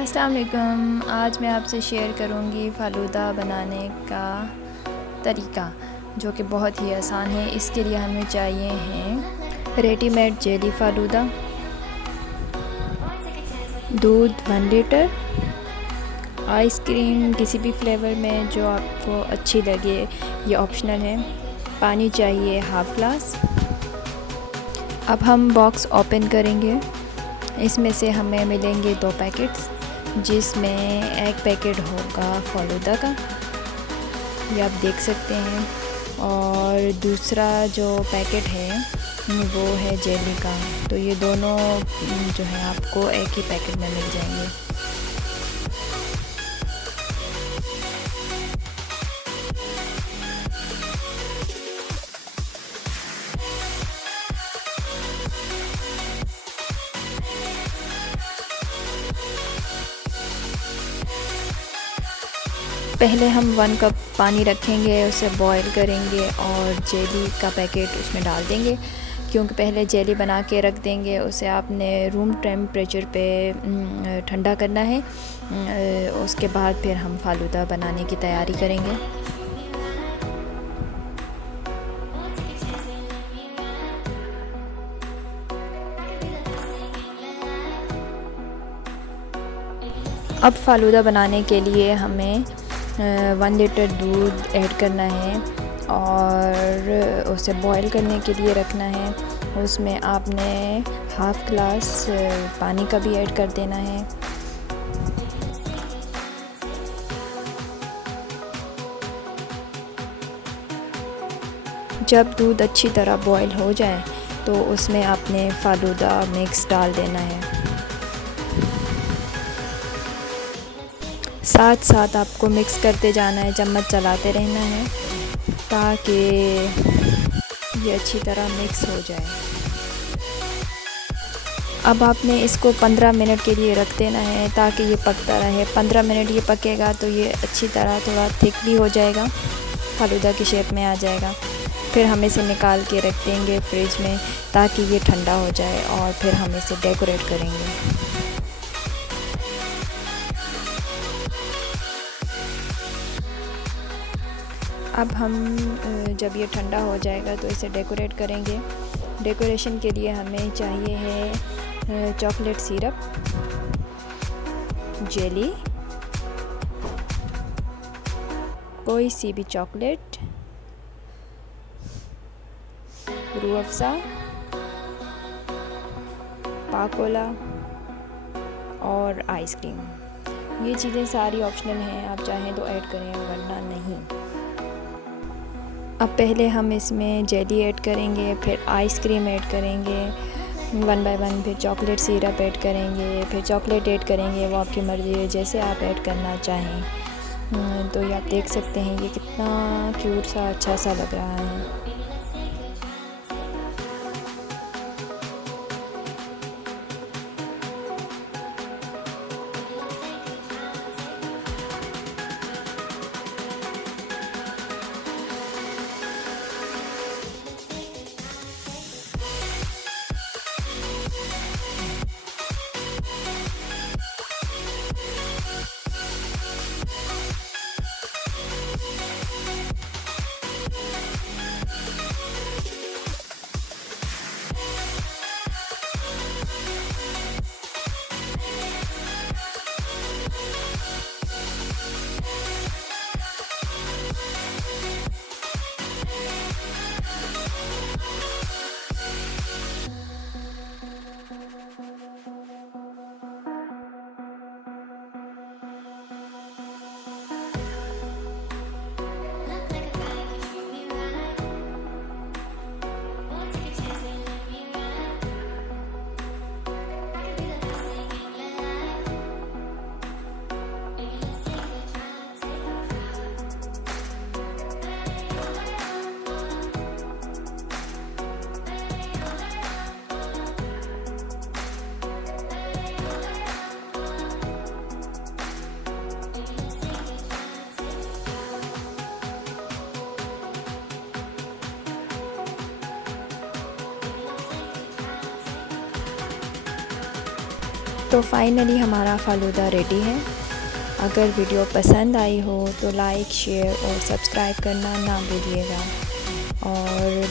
अस्सलाम वालेकुम। आज मैं आपसे शेयर करूंगी फ़ालूदा बनाने का तरीका, जो कि बहुत ही आसान है। इसके लिए हमें चाहिए हैं रेडीमेड जेली फ़ालूदा, दूध 1 लीटर, आइसक्रीम किसी भी फ्लेवर में जो आपको अच्छी लगे, ये ऑप्शनल है। पानी चाहिए हाफ़ ग्लास। अब हम बॉक्स ओपन करेंगे। इसमें से हमें मिलेंगे 2 पैकेट्स, जिसमें एक पैकेट होगा फ़ालूदा का, ये आप देख सकते हैं, और दूसरा जो पैकेट है वो है जेली का। तो ये दोनों जो है आपको एक ही पैकेट में मिल जाएंगे। पहले हम 1 कप पानी रखेंगे, उसे बॉईल करेंगे और जेली का पैकेट उसमें डाल देंगे। क्योंकि पहले जेली बना के रख देंगे, उसे आपने रूम टेम्परेचर पे ठंडा करना है। उसके बाद फिर हम फ़ालूदा बनाने की तैयारी करेंगे। अब फ़ालूदा बनाने के लिए हमें 1 लीटर दूध ऐड करना है और उसे बॉईल करने के लिए रखना है। उसमें आपने हाफ़ ग्लास पानी का भी ऐड कर देना है। जब दूध अच्छी तरह बॉईल हो जाए तो उसमें आपने फ़ालूदा मिक्स डाल देना है। साथ साथ आपको मिक्स करते जाना है, चम्मच चलाते रहना है ताकि ये अच्छी तरह मिक्स हो जाए। अब आपने इसको 15 मिनट के लिए रख देना है ताकि ये पकता रहे। 15 मिनट ये पकेगा तो ये अच्छी तरह थोड़ा थिक भी हो जाएगा, फ़ालूदा की शेप में आ जाएगा। फिर हम इसे निकाल के रख देंगे फ्रिज में ताकि ये ठंडा हो जाए और फिर हम इसे डेकोरेट करेंगे। अब हम जब ये ठंडा हो जाएगा तो इसे डेकोरेट करेंगे। डेकोरेशन के लिए हमें चाहिए है चॉकलेट सिरप, जेली, कोई सी भी चॉकलेट, रूह अफ़ज़ा, पाकोला और आइसक्रीम। ये चीज़ें सारी ऑप्शनल हैं, आप चाहें तो ऐड करें वरना नहीं। अब पहले हम इसमें जेली ऐड करेंगे, फिर आइसक्रीम ऐड करेंगे 1 बाय 1, फिर चॉकलेट सिरप ऐड करेंगे, फिर चॉकलेट ऐड करेंगे। वो आपकी मर्ज़ी है, जैसे आप ऐड करना चाहें। तो ये आप देख सकते हैं ये कितना क्यूट सा अच्छा सा लग रहा है। तो फाइनली हमारा फ़ालूदा रेडी है। अगर वीडियो पसंद आई हो तो लाइक, शेयर और सब्सक्राइब करना ना भूलिएगा और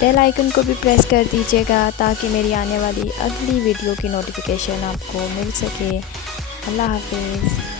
बेल आइकन को भी प्रेस कर दीजिएगा ताकि मेरी आने वाली अगली वीडियो की नोटिफिकेशन आपको मिल सके। अल्लाह हाफिज़।